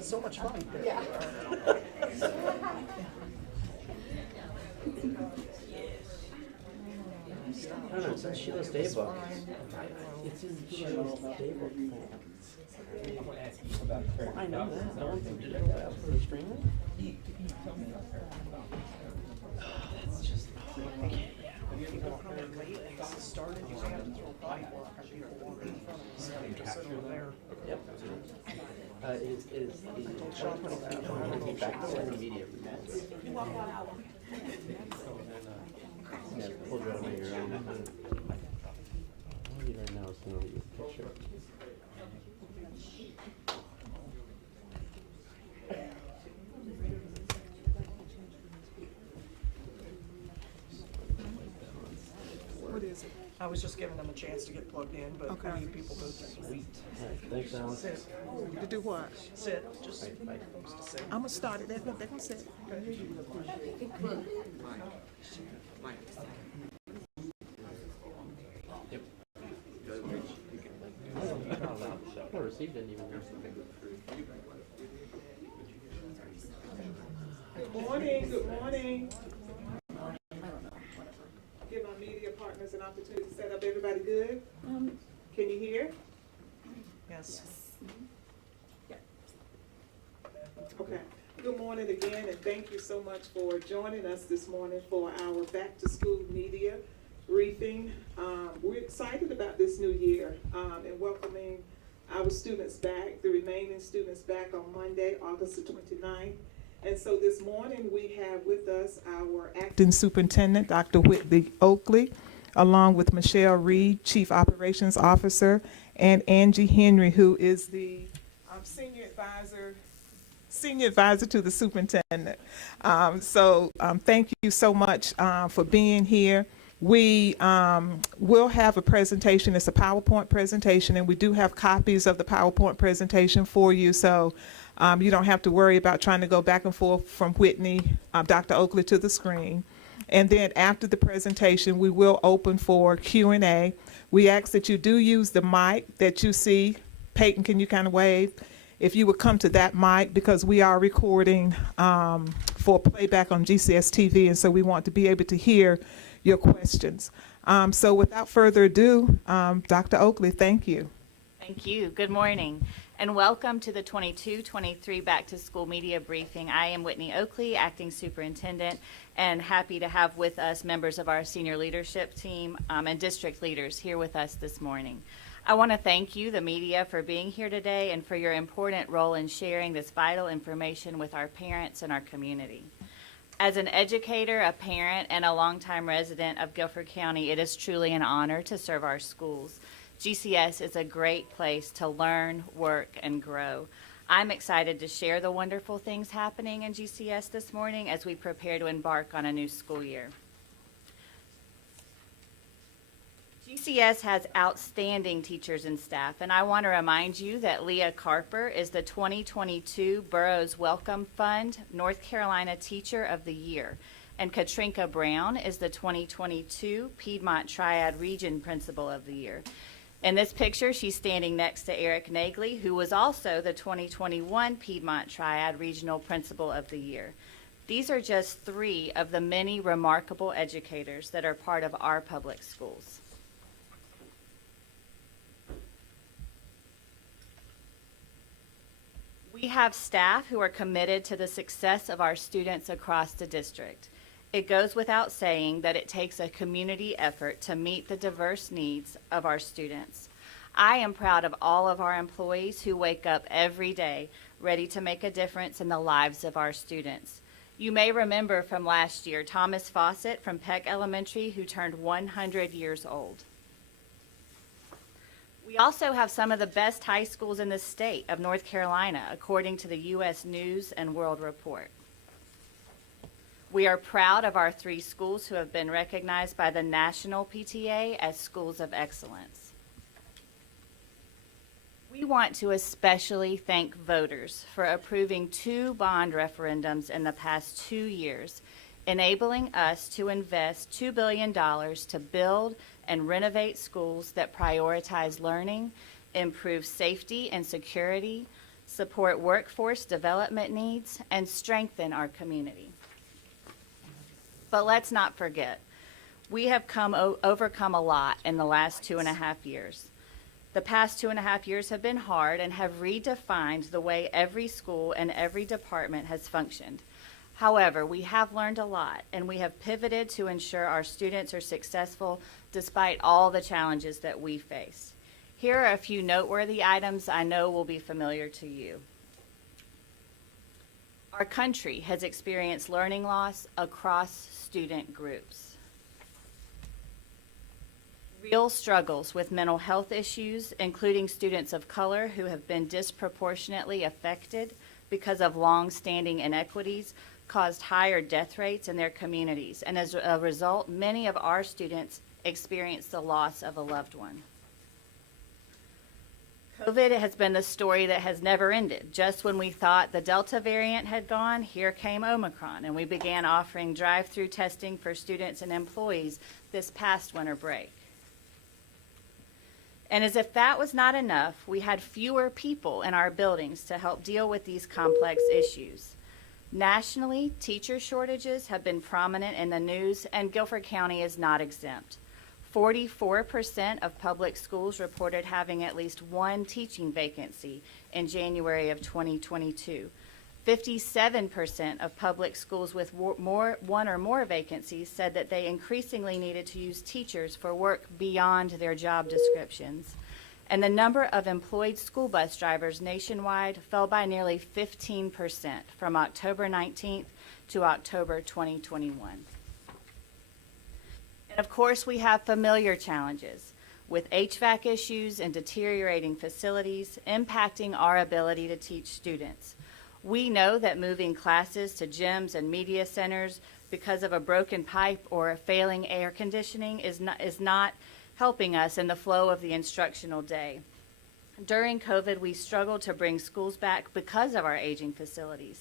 it so much fun. Yeah. I don't know, it says Sheila's Daybook. It's in Sheila's Daybook. I know that. No one did it ask for the streamer. That's just. Started, you have to throw pipe or people walking in front of the stage to sit over there. Yep. Is the Vaccinations media remits. Yeah, pulled it out of your own. I'll be right now as soon as you get the picture. What is it? I was just giving them a chance to get plugged in, but Okay. we need people to sweet. All right, thanks, Alex. Sit, To do what? sit, just Bye. folks to sit. I'm gonna start it. They're gonna say. Yep. I received it even. Good morning, good morning. Give our media partners an opportunity to set up. Everybody good? Can you hear? Yes. Okay. Good morning again, and thank you so much for joining us this morning for our back to school media briefing. We're excited about this new year and welcoming our students back, the remaining students back on Monday, August the 29th. And so this morning we have with us our acting superintendent, Dr. Whitney Oakley, along with Michelle Reed, Chief Operations Officer, and Angie Henry, who is the senior advisor to the superintendent. Thank you so much for being here. We will have a presentation. It's a PowerPoint presentation, and we do have copies of the PowerPoint presentation for you. So you don't have to worry about trying to go back and forth from Whitney, Dr. Oakley to the screen. And then after the presentation, we will open for Q&A. We ask that you do use the mic that you see. Peyton, can you kind of wave? If you would come to that mic, because we are recording for playback on GCS TV, and so we want to be able to hear your questions. So without further ado, Dr. Oakley, thank you. Thank you. Good morning, and welcome to the 22-23 Back to School Media Briefing. I am Whitney Oakley, Acting Superintendent, and happy to have with us members of our senior leadership team and district leaders here with us this morning. I want to thank you, the media, for being here today and for your important role in sharing this vital information with our parents and our community. As an educator, a parent, and a longtime resident of Guilford County, it is truly an honor to serve our schools. GCS is a great place to learn, work, and grow. I'm excited to share the wonderful things happening in GCS this morning as we prepare to embark on a new school year. GCS has outstanding teachers and staff, and I want to remind you that Leah Carper is the 2022 Burroughs Welcome Fund North Carolina Teacher of the Year, and Katrinka Brown is the 2022 Piedmont Triad Region Principal of the Year. In this picture, she's standing next to Eric Nagley, who was also the 2021 Piedmont Triad Regional Principal of the Year. These are just three of the many remarkable educators that are part of our public schools. We have staff who are committed to the success of our students across the district. It goes without saying that it takes a community effort to meet the diverse needs of our students. I am proud of all of our employees who wake up every day ready to make a difference in the lives of our students. You may remember from last year, Thomas Fawcett from Peck Elementary, who turned 100 years old. We also have some of the best high schools in the state of North Carolina, according to the U.S. News and World Report. We are proud of our three schools who have been recognized by the National PTA as schools of excellence. We want to especially thank voters for approving 2 bond referendums in the past 2 years, enabling us to invest $2 billion to build and renovate schools that prioritize learning, improve safety and security, support workforce development needs, and strengthen our community. But let's not forget, we have overcome a lot in the last 2.5 years. The past 2.5 years have been hard and have redefined the way every school and every department has functioned. However, we have learned a lot, and we have pivoted to ensure our students are successful despite all the challenges that we face. Here are a few noteworthy items I know will be familiar to you. Our country has experienced learning loss across student groups. Real struggles with mental health issues, including students of color who have been disproportionately affected because of long-standing inequities, caused higher death rates in their communities, and as a result, many of our students experienced the loss of a loved one. COVID has been the story that has never ended. Just when we thought the Delta variant had gone, here came Omicron, and we began offering drive-through testing for students and employees this past winter break. And as if that was not enough, we had fewer people in our buildings to help deal with these complex issues. Nationally, teacher shortages have been prominent in the news, and Guilford County is not exempt. 44% of public schools reported having at least one teaching vacancy in January of 2022. 57% of public schools with one or more vacancies said that they increasingly needed to use teachers for work beyond their job descriptions. And the number of employed school bus drivers nationwide fell by nearly 15% from October 19th to October 2021. And of course, we have familiar challenges with HVAC issues and deteriorating facilities impacting our ability to teach students. We know that moving classes to gyms and media centers because of a broken pipe or a failing air conditioning is not helping us in the flow of the instructional day. During COVID, we struggled to bring schools back because of our aging facilities.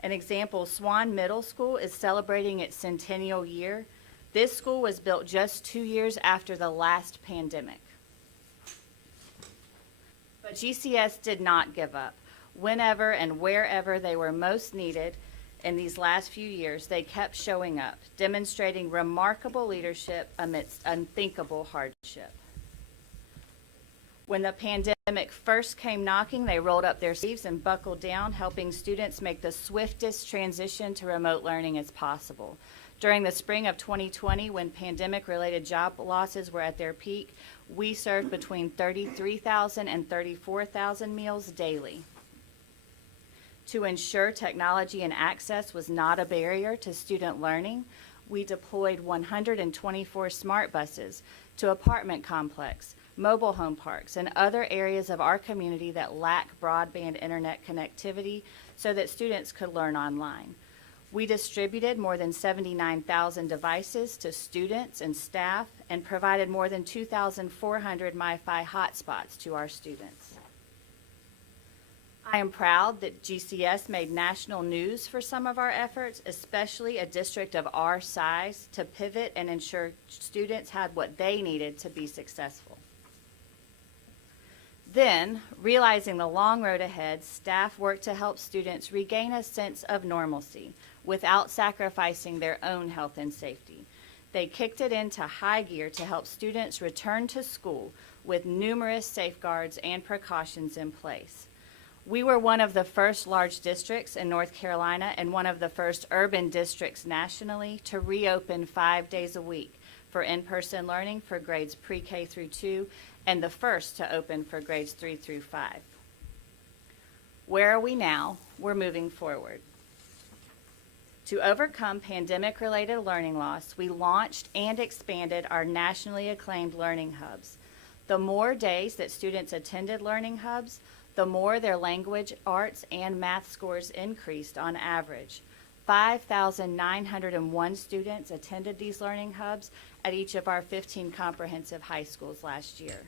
An example, Swan Middle School is celebrating its centennial year. This school was built just 2 years after the last pandemic. But GCS did not give up. Whenever and wherever they were most needed in these last few years, they kept showing up, demonstrating remarkable leadership amidst unthinkable hardship. When the pandemic first came knocking, they rolled up their sleeves and buckled down, helping students make the swiftest transition to remote learning as possible. During the spring of 2020, when pandemic-related job losses were at their peak, we served between 33,000 and 34,000 meals daily. To ensure technology and access was not a barrier to student learning, we deployed 124 smart buses to apartment complex, mobile home parks, and other areas of our community that lack broadband internet connectivity so that students could learn online. We distributed more than 79,000 devices to students and staff and provided more than 2,400 MiFi hotspots to our students. I am proud that GCS made national news for some of our efforts, especially a district of our size, to pivot and ensure students had what they needed to be successful. Then, realizing the long road ahead, staff worked to help students regain a sense of normalcy without sacrificing their own health and safety. They kicked it into high gear to help students return to school with numerous safeguards and precautions in place. We were one of the first large districts in North Carolina and one of the first urban districts nationally to reopen 5 days a week for in-person learning for grades pre-K through 2 and the first to open for grades 3 through 5. Where are we now? We're moving forward. To overcome pandemic-related learning loss, we launched and expanded our nationally acclaimed learning hubs. The more days that students attended learning hubs, the more their language, arts, and math scores increased on average. 5,901 students attended these learning hubs at each of our 15 comprehensive high schools last year.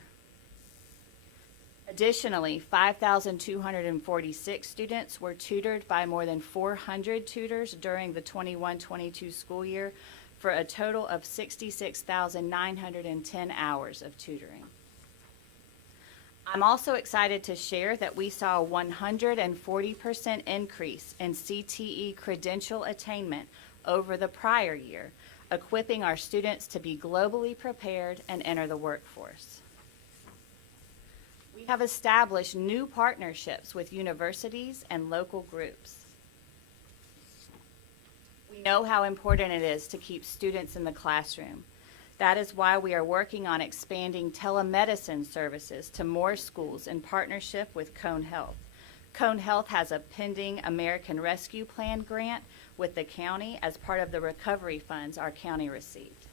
Additionally, 5,246 students were tutored by more than 400 tutors during the 21-22 school year for a total of 66,910 hours of tutoring. I'm also excited to share that we saw a 140% increase in CTE credential attainment over the prior year, equipping our students to be globally prepared and enter the workforce. We have established new partnerships with universities and local groups. We know how important it is to keep students in the classroom. That is why we are working on expanding telemedicine services to more schools in partnership with Cone Health. Cone Health has a pending American Rescue Plan grant with the county as part of the recovery funds our county received.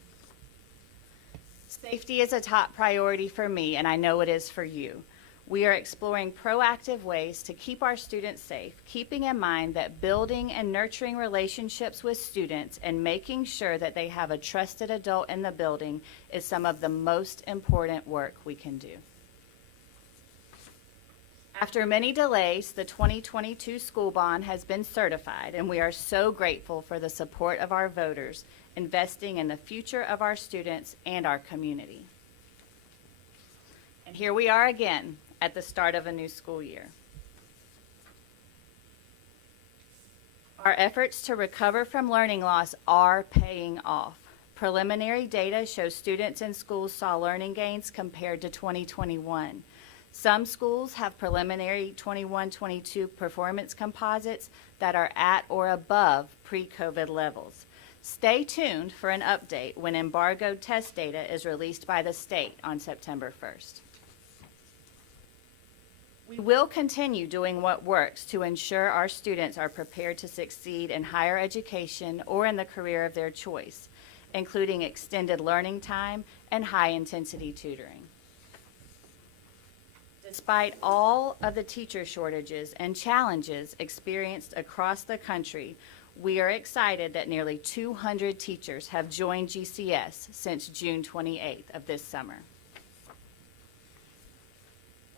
Safety is a top priority for me, and I know it is for you. We are exploring proactive ways to keep our students safe, keeping in mind that building and nurturing relationships with students and making sure that they have a trusted adult in the building is some of the most important work we can do. After many delays, the 2022 school bond has been certified, and we are so grateful for the support of our voters, investing in the future of our students and our community. And here we are again at the start of a new school year. Our efforts to recover from learning loss are paying off. Preliminary data shows students in schools saw learning gains compared to 2021. Some schools have preliminary 21-22 performance composites that are at or above pre-COVID levels. Stay tuned for an update when embargoed test data is released by the state on September 1st. We will continue doing what works to ensure our students are prepared to succeed in higher education or in the career of their choice, including extended learning time and high-intensity tutoring. Despite all of the teacher shortages and challenges experienced across the country, we are excited that nearly 200 teachers have joined GCS since June 28th of this summer.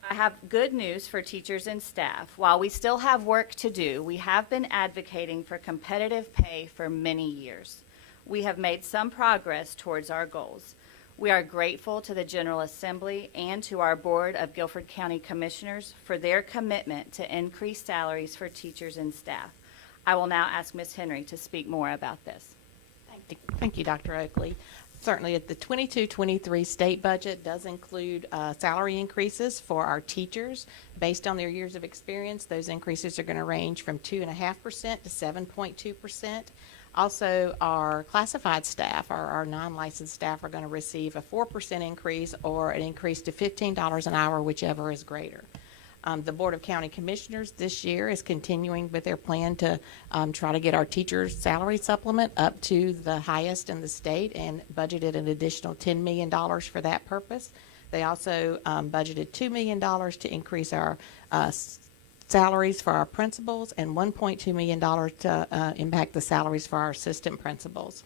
I have good news for teachers and staff. While we still have work to do, we have been advocating for competitive pay for many years. We have made some progress towards our goals. We are grateful to the General Assembly and to our Board of Guilford County Commissioners for their commitment to increase salaries for teachers and staff. I will now ask Ms. Henry to speak more about this. Thank you, Dr. Oakley. Certainly, the 22-23 state budget does include salary increases for our teachers based on their years of experience. Those increases are going to range from 2.5% to 7.2%. Also, our classified staff, our non-licensed staff, are going to receive a 4% increase or an increase to $15 an hour, whichever is greater. The Board of County Commissioners this year is continuing with their plan to try to get our teachers' salary supplement up to the highest in the state and budgeted an additional $10 million for that purpose. They also budgeted $2 million to increase our salaries for our principals and $1.2 million to impact the salaries for our assistant principals.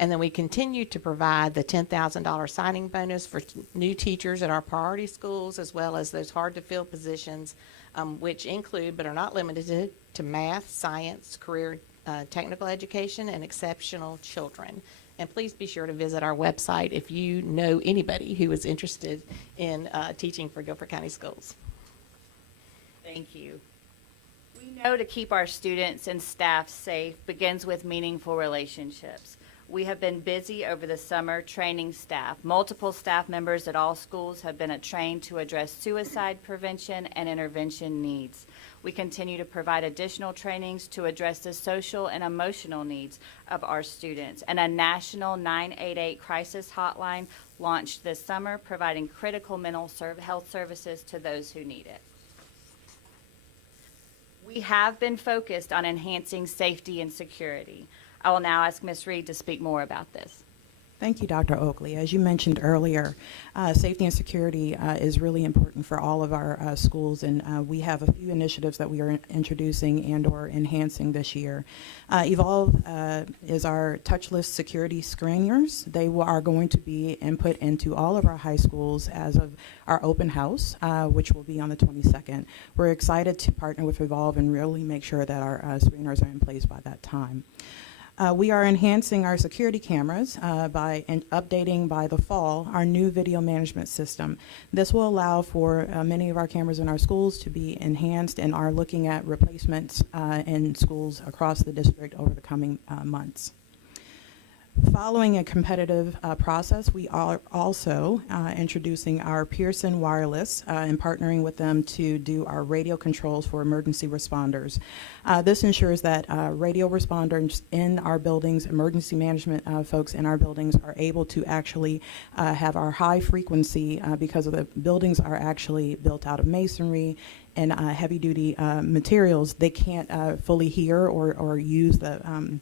And then we continue to provide the $10,000 signing bonus for new teachers at our priority schools, as well as those hard-to-fill positions, which include but are not limited to math, science, career technical education, and exceptional children. And please be sure to visit our website if you know anybody who is interested in teaching for Guilford County Schools. Thank you. We know to keep our students and staff safe begins with meaningful relationships. We have been busy over the summer training staff. Multiple staff members at all schools have been trained to address suicide prevention and intervention needs. We continue to provide additional trainings to address the social and emotional needs of our students. And a national 988 crisis hotline launched this summer, providing critical mental health services to those who need it. We have been focused on enhancing safety and security. I will now ask Ms. Reed to speak more about this. Thank you, Dr. Oakley. As you mentioned earlier, safety and security is really important for all of our schools, and we have a few initiatives that we are introducing and or enhancing this year. Evolve is our touchless security screeners. They are going to be input into all of our high schools as of our open house, which will be on the 22nd. We're excited to partner with Evolve and really make sure that our screeners are in place by that time. We are enhancing our security cameras by updating by the fall our new video management system. This will allow for many of our cameras in our schools to be enhanced, and are looking at replacements in schools across the district over the coming months. Following a competitive process, we are also introducing our Pearson Wireless and partnering with them to do our radio controls for emergency responders. This ensures that radio responders in our buildings, emergency management folks in our buildings, are able to actually have our high frequency because of the buildings are actually built out of masonry and heavy duty materials. They can't fully hear or use the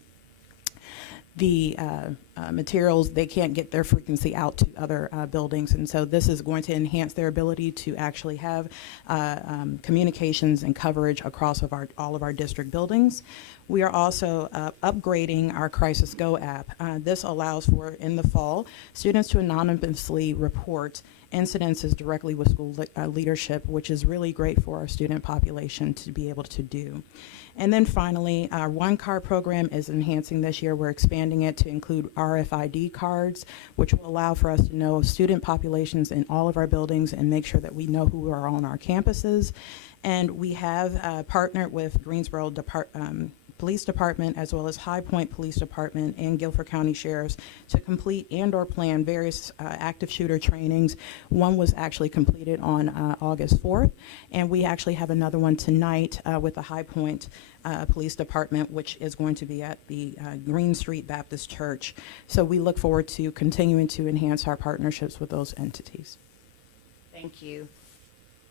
materials. They can't get their frequency out to other buildings, and so this is going to enhance their ability to actually have communications and coverage across all of our district buildings. We are also upgrading our Crisis Go app. This allows for, in the fall, students to anonymously report incidences directly with school leadership, which is really great for our student population to be able to do. And then finally, our One Card program is enhancing this year. We're expanding it to include RFID cards, which will allow for us to know student populations in all of our buildings and make sure that we know who are on our campuses. And we have partnered with Greensboro Police Department, as well as High Point Police Department and Guilford County Sheriffs, to complete and/or plan various active shooter trainings. One was actually completed on August 4th, and we actually have another one tonight with the High Point Police Department, which is going to be at the Green Street Baptist Church. So we look forward to continuing to enhance our partnerships with those entities. Thank you.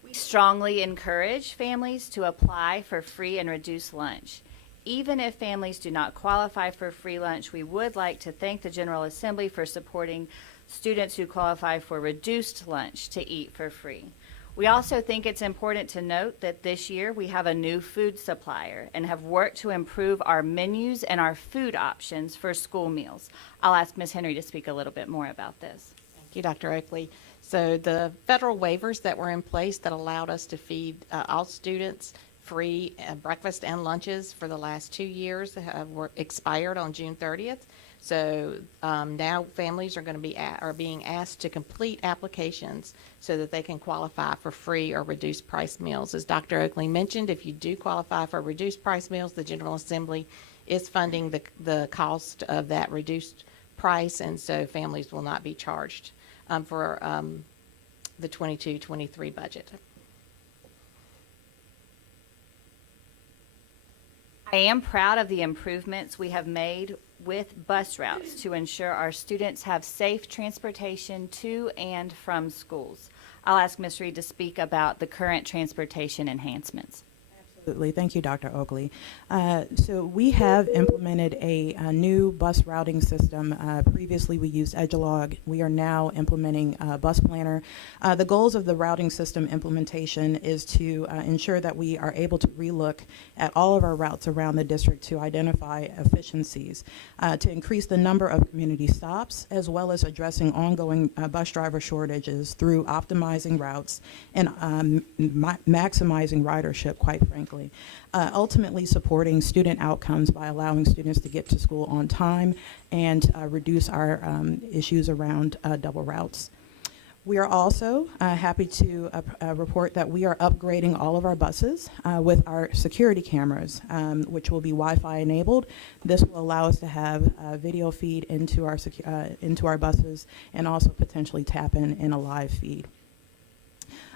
We strongly encourage families to apply for free and reduced lunch. Even if families do not qualify for free lunch, we would like to thank the General Assembly for supporting students who qualify for reduced lunch to eat for free. We also think it's important to note that this year we have a new food supplier and have worked to improve our menus and our food options for school meals. I'll ask Ms. Henry to speak a little bit more about this. Thank you, Dr. Oakley. So the federal waivers that were in place that allowed us to feed all students free breakfast and lunches for the last 2 years were expired on June 30th. So now families are going to be being asked to complete applications so that they can qualify for free or reduced price meals. As Dr. Oakley mentioned, if you do qualify for reduced price meals, the General Assembly is funding the cost of that reduced price, and so families will not be charged for the 22-23 budget. I am proud of the improvements we have made with bus routes to ensure our students have safe transportation to and from schools. I'll ask Ms. Reed to speak about the current transportation enhancements. Absolutely. Thank you, Dr. Oakley. So we have implemented a new bus routing system. Previously, we used Edgelog. We are now implementing Bus Planner. The goals of the routing system implementation is to ensure that we are able to relook at all of our routes around the district to identify efficiencies, to increase the number of community stops, as well as addressing ongoing bus driver shortages through optimizing routes and maximizing ridership, quite frankly. Ultimately supporting student outcomes by allowing students to get to school on time and reduce our issues around double routes. We are also happy to report that we are upgrading all of our buses with our security cameras, which will be Wi-Fi enabled. This will allow us to have video feed into our buses and also potentially tap in a live feed.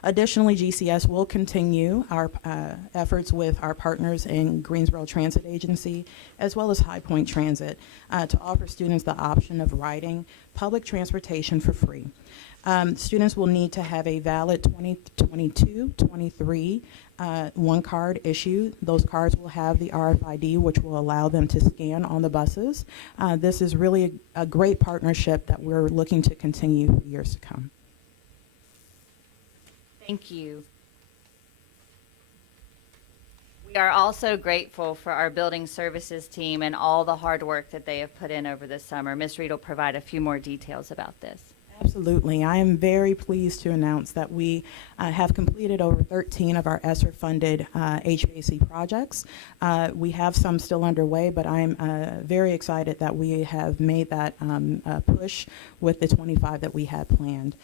Additionally, GCS will continue our efforts with our partners in Greensboro Transit Agency, as well as High Point Transit, to offer students the option of riding public transportation for free. Students will need to have a valid 2022-23 One Card issued. Those cards will have the RFID, which will allow them to scan on the buses. This is really a great partnership that we're looking to continue for years to come. Thank you. We are also grateful for our building services team and all the hard work that they have put in over the summer. Ms. Reed will provide a few more details about this. Absolutely. I am very pleased to announce that we have completed over 13 of our ESSER-funded HVAC projects. We have some still underway, but I'm very excited that we have made that push with the 25 that we had planned.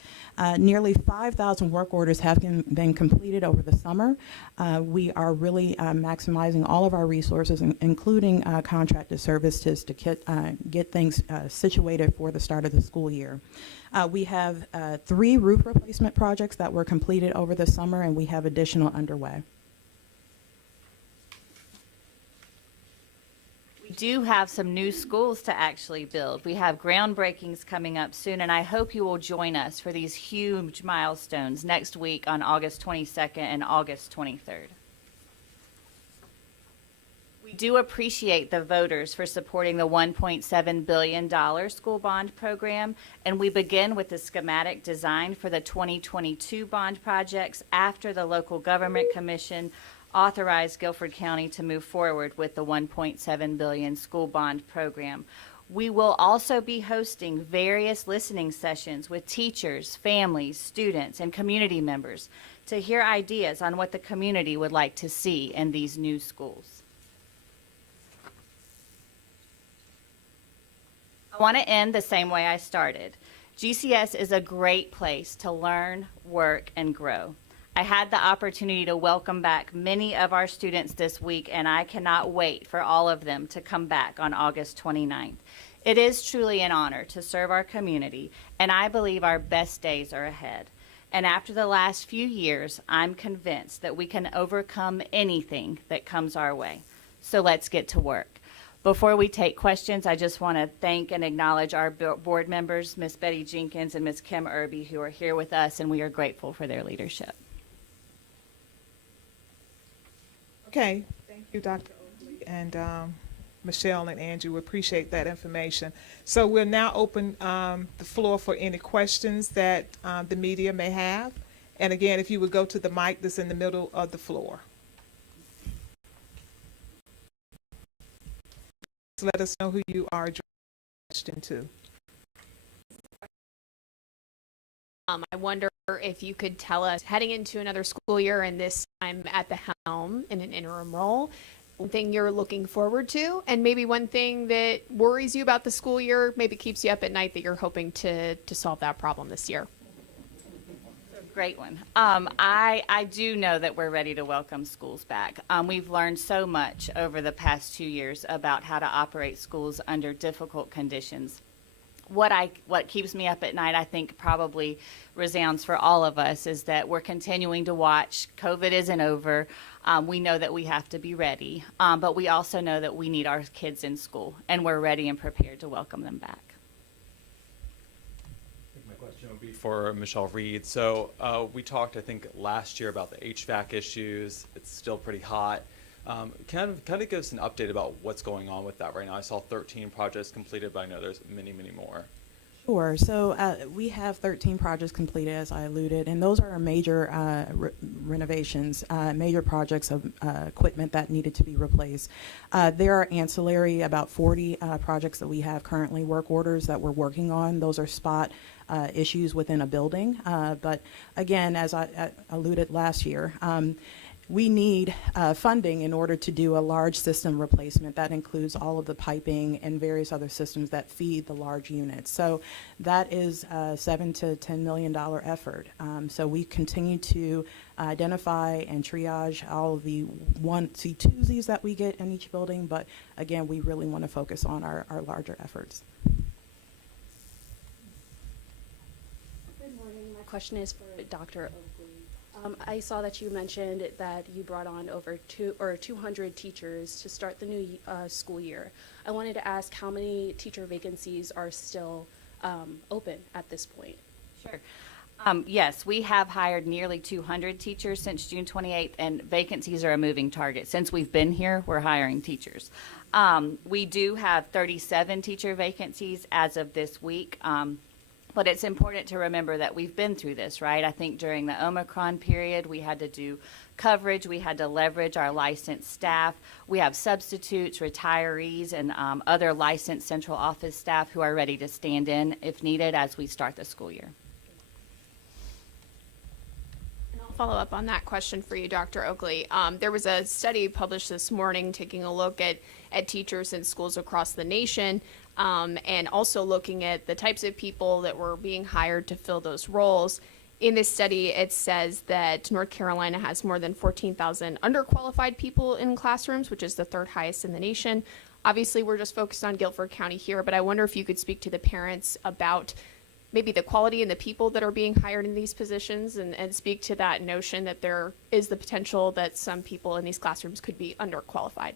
Nearly 5,000 work orders have been completed over the summer. We are really maximizing all of our resources, including contracted services, to get things situated for the start of the school year. We have 3 roof replacement projects that were completed over the summer, and we have additional underway. We do have some new schools to actually build. We have groundbreakings coming up soon, and I hope you will join us for these huge milestones next week on August 22nd and August 23rd. We do appreciate the voters for supporting the $1.7 billion school bond program, and we begin with the schematic design for the 2022 bond projects after the Local Government Commission authorized Guilford County to move forward with the $1.7 billion school bond program. We will also be hosting various listening sessions with teachers, families, students, and community members to hear ideas on what the community would like to see in these new schools. I want to end the same way I started. GCS is a great place to learn, work, and grow. I had the opportunity to welcome back many of our students this week, and I cannot wait for all of them to come back on August 29th. It is truly an honor to serve our community, and I believe our best days are ahead. And after the last few years, I'm convinced that we can overcome anything that comes our way. So let's get to work. Before we take questions, I just want to thank and acknowledge our board members, Ms. Betty Jenkins and Ms. Kim Irby, who are here with us, and we are grateful for their leadership. Okay, thank you, Dr. Oakley, and Michelle and Andrew. We appreciate that information. So we'll now open the floor for any questions that the media may have. And again, if you would go to the mic that's in the middle of the floor. So let us know who you are addressing the question to. I wonder if you could tell us, heading into another school year and this time at the helm in an interim role, one thing you're looking forward to, and maybe one thing that worries you about the school year, maybe keeps you up at night, that you're hoping to solve that problem this year. Great one. I do know that we're ready to welcome schools back. We've learned so much over the past 2 years about how to operate schools under difficult conditions. What keeps me up at night, I think probably resounds for all of us, is that we're continuing to watch. COVID isn't over. We know that we have to be ready, but we also know that we need our kids in school, and we're ready and prepared to welcome them back. Question would be for Michelle Reed. So we talked, I think, last year about the HVAC issues. It's still pretty hot. Kind of give us an update about what's going on with that right now. I saw 13 projects completed, but I know there's many, many more. Sure. So we have 13 projects completed, as I alluded, and those are major renovations, major projects of equipment that needed to be replaced. There are ancillary, about 40 projects that we have currently, work orders that we're working on. Those are spot issues within a building. But again, as I alluded last year, we need funding in order to do a large system replacement. That includes all of the piping and various other systems that feed the large units. So that is a $7 to $10 million effort. So we continue to identify and triage all of the onesie-twosies that we get in each building. But again, we really want to focus on our larger efforts. Good morning. My question is for Dr. Oakley. I saw that you mentioned that you brought on over 200 teachers to start the new school year. I wanted to ask how many teacher vacancies are still open at this point? Sure. Yes, we have hired nearly 200 teachers since June 28th, and vacancies are a moving target. Since we've been here, we're hiring teachers. We do have 37 teacher vacancies as of this week. But it's important to remember that we've been through this, right? I think during the Omicron period, we had to do coverage. We had to leverage our licensed staff. We have substitutes, retirees, and other licensed central office staff who are ready to stand in if needed as we start the school year. Follow up on that question for you, Dr. Oakley. There was a study published this morning taking a look at teachers in schools across the nation, and also looking at the types of people that were being hired to fill those roles. In this study, it says that North Carolina has more than 14,000 underqualified people in classrooms, which is the third highest in the nation. Obviously, we're just focused on Guilford County here, but I wonder if you could speak to the parents about maybe the quality and the people that are being hired in these positions, and speak to that notion that there is the potential that some people in these classrooms could be underqualified.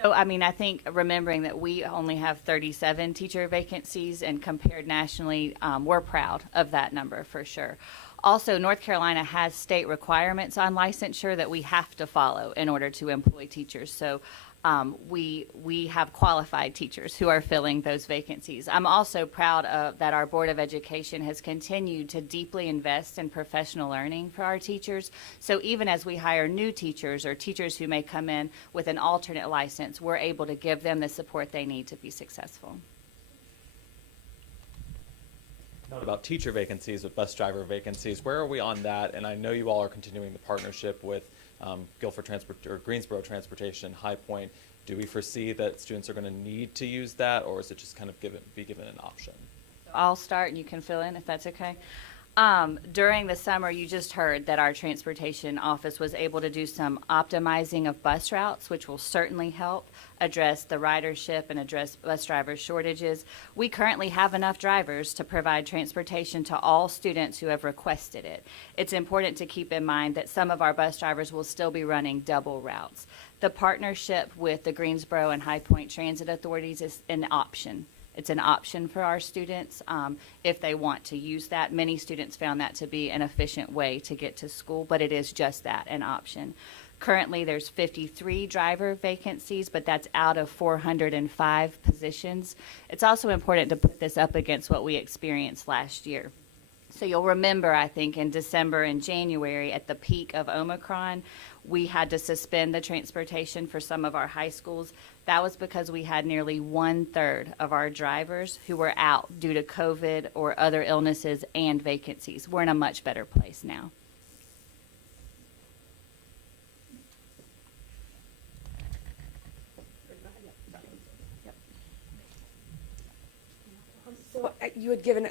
So, I mean, I think remembering that we only have 37 teacher vacancies, and compared nationally, we're proud of that number for sure. Also, North Carolina has state requirements on licensure that we have to follow in order to employ teachers. So we have qualified teachers who are filling those vacancies. I'm also proud of that our Board of Education has continued to deeply invest in professional learning for our teachers. So even as we hire new teachers or teachers who may come in with an alternate license, we're able to give them the support they need to be successful. Not about teacher vacancies, but bus driver vacancies. Where are we on that? And I know you all are continuing the partnership with Greensboro Transportation, High Point. Do we foresee that students are going to need to use that, or is it just kind of be given an option? I'll start and you can fill in if that's okay. During the summer, you just heard that our transportation office was able to do some optimizing of bus routes, which will certainly help address the ridership and address bus driver shortages. We currently have enough drivers to provide transportation to all students who have requested it. It's important to keep in mind that some of our bus drivers will still be running double routes. The partnership with the Greensboro and High Point Transit Authorities is an option. It's an option for our students if they want to use that. Many students found that to be an efficient way to get to school, but it is just that, an option. Currently, there's 53 driver vacancies, but that's out of 405 positions. It's also important to put this up against what we experienced last year. So you'll remember, I think, in December and January, at the peak of Omicron, we had to suspend the transportation for some of our high schools. That was because we had nearly 1/3 of our drivers who were out due to COVID or other illnesses and vacancies. We're in a much better place now. So you had given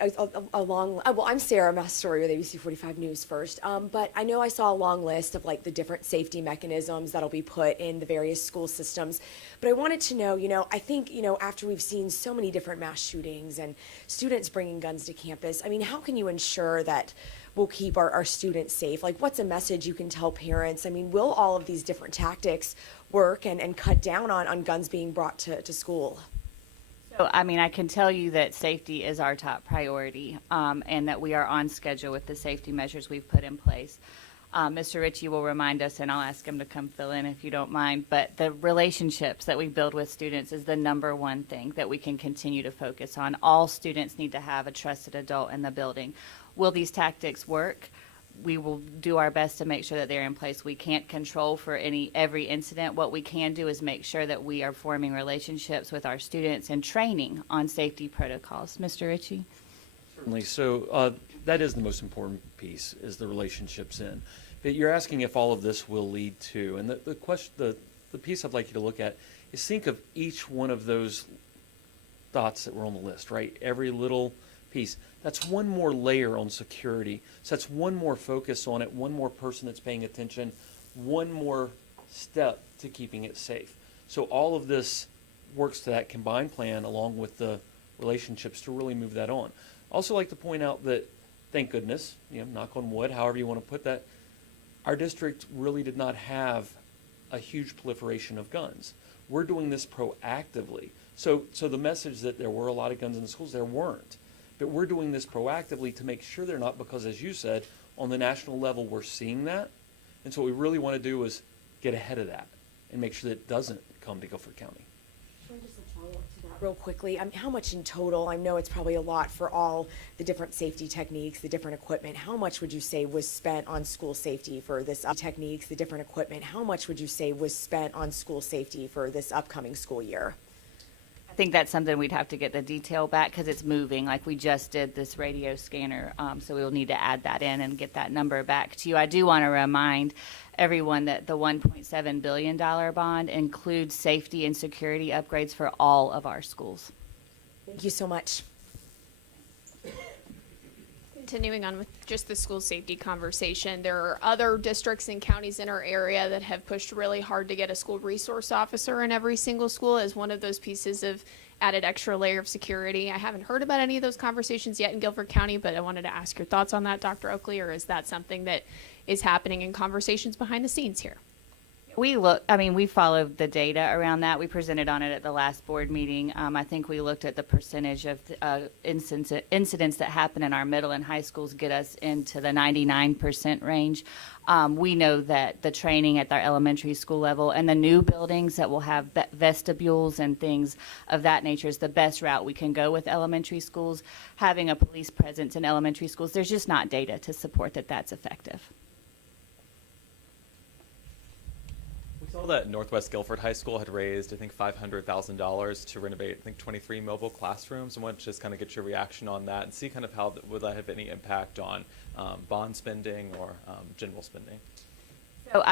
a long, well, I'm Sarah Mastori with ABC 45 News first, but I know I saw a long list of like the different safety mechanisms that'll be put in the various school systems, but I wanted to know, I think, after we've seen so many different mass shootings and students bringing guns to campus, I mean, how can you ensure that we'll keep our students safe? Like, what's a message you can tell parents? I mean, will all of these different tactics work and cut down on guns being brought to school? So, I mean, I can tell you that safety is our top priority, and that we are on schedule with the safety measures we've put in place. Mr. Ritchie will remind us, and I'll ask him to come fill in if you don't mind, but the relationships that we build with students is the number one thing that we can continue to focus on. All students need to have a trusted adult in the building. Will these tactics work? We will do our best to make sure that they're in place. We can't control for every incident. What we can do is make sure that we are forming relationships with our students and training on safety protocols. Mr. Ritchie? Certainly. So that is the most important piece, is the relationships in. But you're asking if all of this will lead to, and the question, the piece I'd like you to look at is think of each one of those thoughts that were on the list, right? Every little piece. That's one more layer on security. So that's one more focus on it, one more person that's paying attention, one more step to keeping it safe. So all of this works to that combined plan along with the relationships to really move that on. I also like to point out that, thank goodness, knock on wood, however you want to put that, our district really did not have a huge proliferation of guns. We're doing this proactively. So the message that there were a lot of guns in the schools, there weren't. But we're doing this proactively to make sure they're not, because, as you said, on the national level, we're seeing that. And so what we really want to do is get ahead of that and make sure that it doesn't come to Guilford County. Sure, just a follow-up to that. real quickly, how much in total? I know it's probably a lot for all the different safety techniques, the different equipment. How much would you say was spent on school safety for this techniques, the different equipment? How much would you say was spent on school safety for this upcoming school year? I think that's something we'd have to get the detail back because it's moving. Like we just did this radio scanner, so we'll need to add that in and get that number back to you. I do want to remind everyone that the $1.7 billion bond includes safety and security upgrades for all of our schools. Thank you so much. Continuing on with just the school safety conversation, there are other districts and counties in our area that have pushed really hard to get a school resource officer in every single school as one of those pieces of added extra layer of security. I haven't heard about any of those conversations yet in Guilford County, but I wanted to ask your thoughts on that, Dr. Oakley, or is that something that is happening in conversations behind the scenes here? We followed the data around that. We presented on it at the last board meeting. I think we looked at the percentage of incidents that happen in our middle and high schools get us into the 99% range. We know that the training at our elementary school level and the new buildings that will have vestibules and things of that nature is the best route we can go with elementary schools. Having a police presence in elementary schools, there's just not data to support that that's effective. We saw that Northwest Guilford High School had raised, I think, $500,000 to renovate, I think, 23 mobile classrooms. I wanted to just kind of get your reaction on that and see kind of how would that have any impact on bond spending or general spending. So,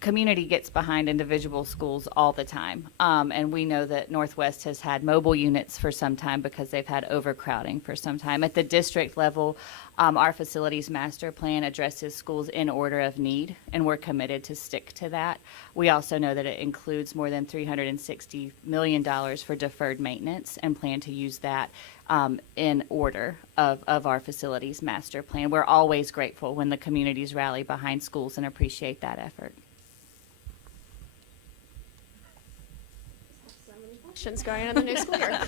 community gets behind individual schools all the time. And we know that Northwest has had mobile units for some time because they've had overcrowding for some time. At the district level, our facilities master plan addresses schools in order of need, and we're committed to stick to that. We also know that it includes more than $360 million for deferred maintenance and plan to use that in order of our facilities master plan. We're always grateful when the communities rally behind schools and appreciate that effort. Questions going on in the new school year.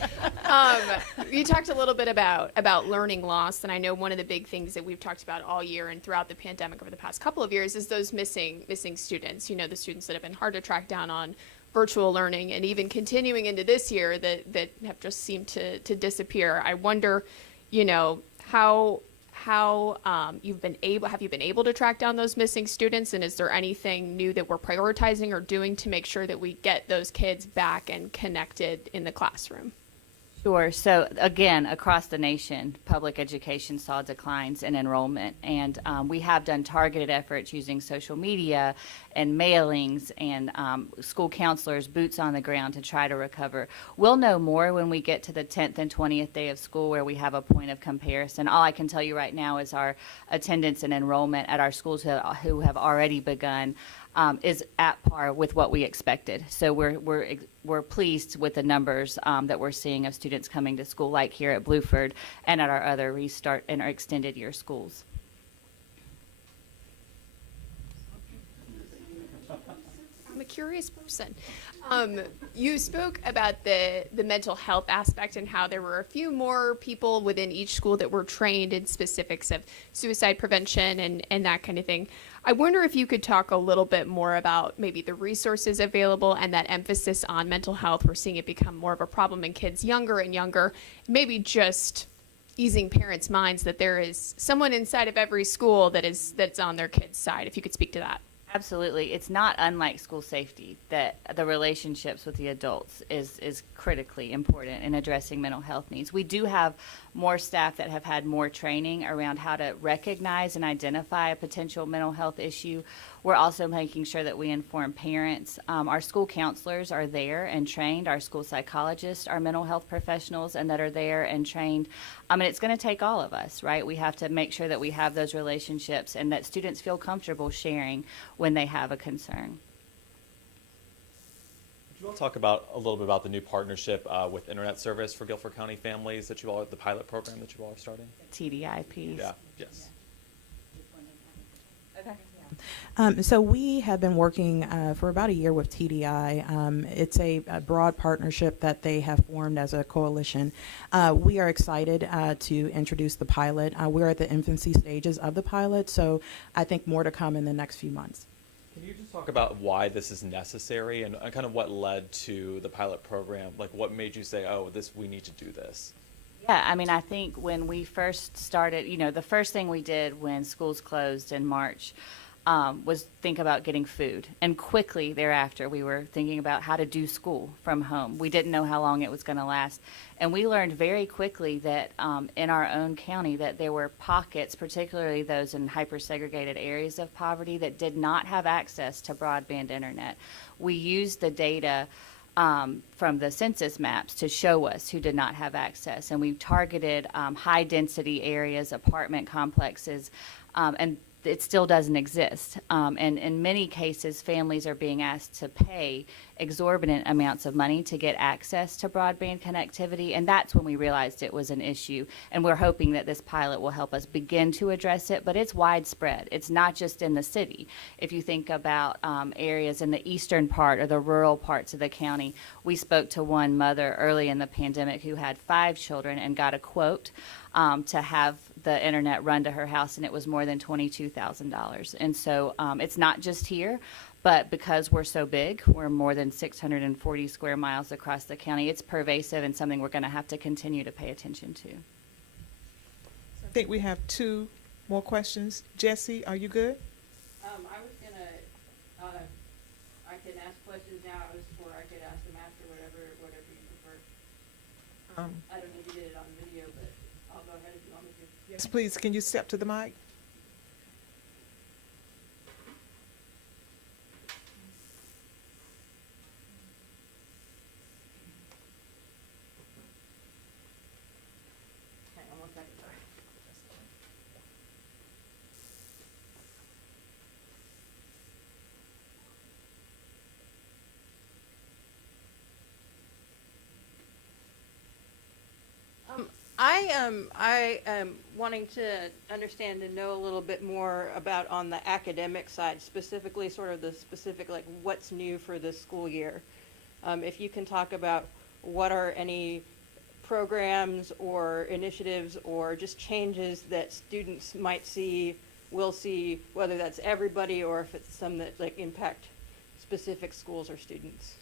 You talked a little bit about learning loss, and I know one of the big things that we've talked about all year and throughout the pandemic over the past couple of years is those missing students. You know, the students that have been hard to track down on virtual learning, and even continuing into this year that have just seemed to disappear. I wonder, how have you been able to track down those missing students, and is there anything new that we're prioritizing or doing to make sure that we get those kids back and connected in the classroom? Sure. So again, across the nation, public education saw declines in enrollment, and we have done targeted efforts using social media and mailings and school counselors, boots on the ground to try to recover. We'll know more when we get to the 10th and 20th day of school where we have a point of comparison. All I can tell you right now is our attendance and enrollment at our schools who have already begun is at par with what we expected. So we're pleased with the numbers that we're seeing of students coming to school, like here at Blueford and at our other restart and our extended year schools. I'm a curious person. You spoke about the mental health aspect and how there were a few more people within each school that were trained in specifics of suicide prevention and that kind of thing. I wonder if you could talk a little bit more about maybe the resources available and that emphasis on mental health. We're seeing it become more of a problem in kids younger and younger, maybe just easing parents' minds that there is someone inside of every school that's on their kids' side. If you could speak to that. Absolutely. It's not unlike school safety that the relationships with the adults is critically important in addressing mental health needs. We do have more staff that have had more training around how to recognize and identify a potential mental health issue. We're also making sure that we inform parents. Our school counselors are there and trained. Our school psychologists are mental health professionals and that are there and trained. And it's going to take all of us, right? We have to make sure that we have those relationships and that students feel comfortable sharing when they have a concern. Could you all talk about a little bit about the new partnership with internet service for Guilford County families that you all, the pilot program that you all are starting? TDI piece. Yeah, yes. So we have been working for about a year with TDI. It's a broad partnership that they have formed as a coalition. We are excited to introduce the pilot. We're at the infancy stages of the pilot, so I think more to come in the next few months. Can you just talk about why this is necessary and kind of what led to the pilot program? Like what made you say, oh, we need to do this? Yeah, I mean, I think when we first started, the first thing we did when schools closed in March was think about getting food. And quickly thereafter, we were thinking about how to do school from home. We didn't know how long it was going to last. And we learned very quickly that in our own county that there were pockets, particularly those in hyper-segregated areas of poverty, that did not have access to broadband internet. We used the data from the census maps to show us who did not have access. And we targeted high-density areas, apartment complexes, and it still doesn't exist. And in many cases, families are being asked to pay exorbitant amounts of money to get access to broadband connectivity, and that's when we realized it was an issue. And we're hoping that this pilot will help us begin to address it, but it's widespread. It's not just in the city. If you think about areas in the eastern part or the rural parts of the county, we spoke to one mother early in the pandemic who had 5 children and got a quote to have the internet run to her house, and it was more than $22,000. And so it's not just here, but because we're so big, we're more than 640 square miles across the county, it's pervasive and something we're going to have to continue to pay attention to. I think we have 2 more questions. Jesse, are you good? I was gonna, I can ask questions now, or I could ask them after, whatever you prefer. I don't know if you did it on video, but I'll go ahead if you want me to. Yes, please. Can you step to the mic? Hang on one second, sorry. I am wanting to understand and know a little bit more about on the academic side, specifically sort of the specific, like what's new for this school year. If you can talk about what are any programs or initiatives or just changes that students might see, will see, whether that's everybody or if it's some that like impact specific schools or students.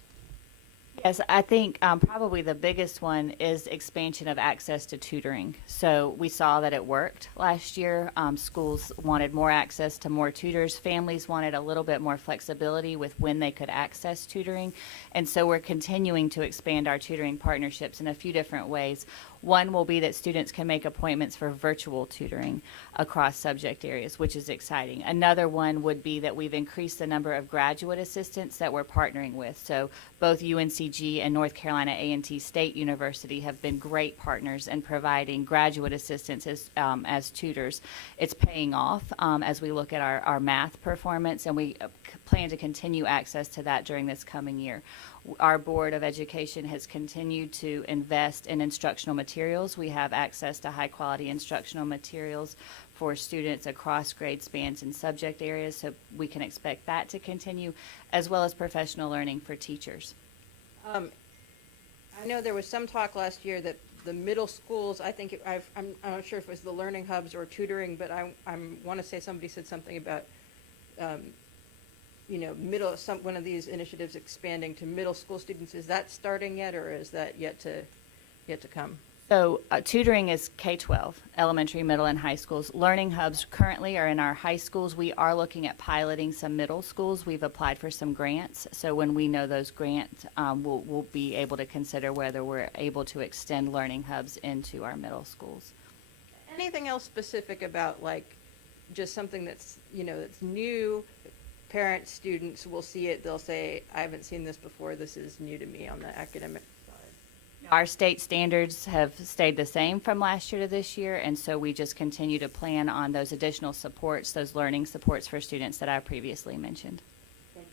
Yes, I think probably the biggest one is expansion of access to tutoring. So we saw that it worked last year. Schools wanted more access to more tutors. Families wanted a little bit more flexibility with when they could access tutoring. And so we're continuing to expand our tutoring partnerships in a few different ways. One will be that students can make appointments for virtual tutoring across subject areas, which is exciting. Another one would be that we've increased the number of graduate assistants that we're partnering with. So both UNCG and North Carolina A&T State University have been great partners in providing graduate assistants as tutors. It's paying off as we look at our math performance, and we plan to continue access to that during this coming year. Our Board of Education has continued to invest in instructional materials. We have access to high-quality instructional materials for students across grade spans and subject areas, so we can expect that to continue, as well as professional learning for teachers. I know there was some talk last year that the middle schools, I think, I'm not sure if it was the learning hubs or tutoring, but I want to say somebody said something about one of these initiatives expanding to middle school students. Is that starting yet, or is that yet to come? So tutoring is K-12, elementary, middle, and high schools. Learning hubs currently are in our high schools. We are looking at piloting some middle schools. We've applied for some grants. So when we know those grants, we'll be able to consider whether we're able to extend learning hubs into our middle schools. Anything else specific about, like, just something that's, that's new? Parents, students will see it. They'll say, I haven't seen this before. This is new to me on the academic side. Our state standards have stayed the same from last year to this year, and so we just continue to plan on those additional supports, those learning supports for students that I previously mentioned. Thank you.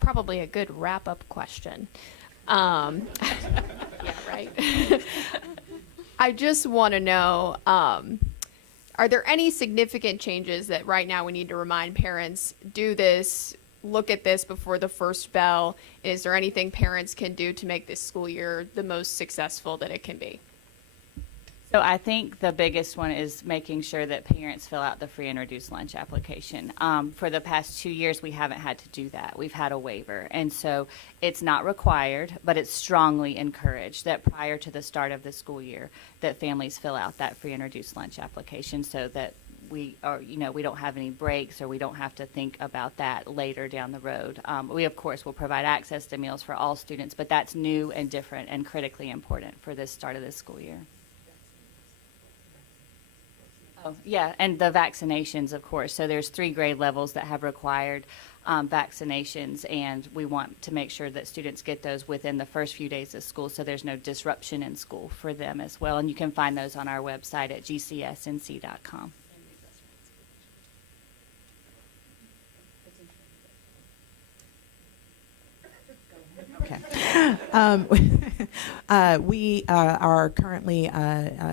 Probably a good wrap-up question. Yeah, right. I just want to know, are there any significant changes that right now we need to remind parents, do this, look at this before the first bell? Is there anything parents can do to make this school year the most successful that it can be? So I think the biggest one is making sure that parents fill out the free and reduced lunch application. For the past 2 years, we haven't had to do that. We've had a waiver. And so it's not required, but it's strongly encouraged that prior to the start of the school year, that families fill out that free and reduced lunch application so that we are, we don't have any breaks or we don't have to think about that later down the road. We, of course, will provide access to meals for all students, but that's new and different and critically important for this start of this school year. Oh, yeah, and the vaccinations, of course. So there's 3 grade levels that have required vaccinations, and we want to make sure that students get those within the first few days of school so there's no disruption in school for them as well. And you can find those on our website at gcsnc.com. Okay. We are currently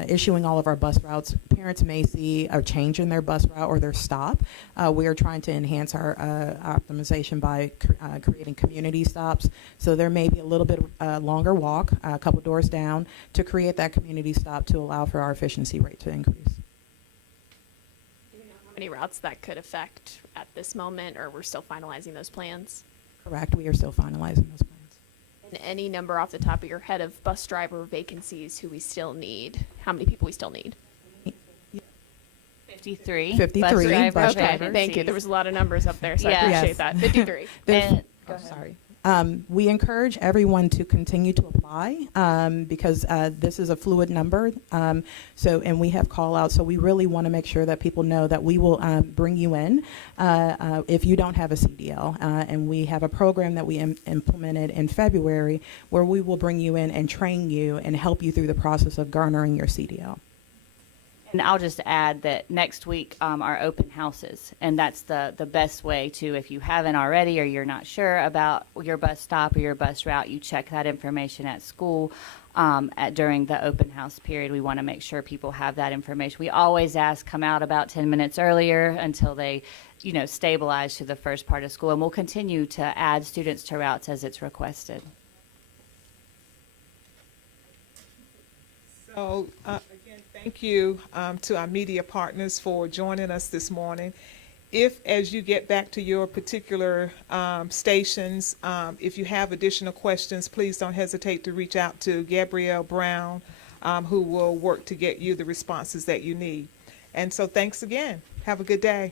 issuing all of our bus routes. Parents may see a change in their bus route or their stop. We are trying to enhance our optimization by creating community stops. So there may be a little bit longer walk, a couple doors down, to create that community stop to allow for our efficiency rate to increase. How many routes that could affect at this moment, or we're still finalizing those plans? Correct. We are still finalizing those plans. And any number off the top of your head of bus driver vacancies who we still need? How many people we still need? 53. 53 bus driver bus Okay, drivers. thank you. There was a lot of numbers up there, so Yeah. I appreciate Yes. that. 53. And, Sorry. We encourage everyone to continue to apply because this is a fluid number. And we have call outs. So we really want to make sure that people know that we will bring you in if you don't have a CDL. And we have a program that we implemented in February where we will bring you in and train you and help you through the process of garnering your CDL. And I'll just add that next week are open houses, and that's the best way to, if you haven't already or you're not sure about your bus stop or your bus route, you check that information at school during the open house period. We want to make sure people have that information. We always ask come out about 10 minutes earlier until they, stabilize to the first part of school, and we'll continue to add students to routes as it's requested. So, again, thank you to our media partners for joining us this morning. If, as you get back to your particular stations, if you have additional questions, please don't hesitate to reach out to Gabrielle Brown, who will work to get you the responses that you need. And so thanks again. Have a good day.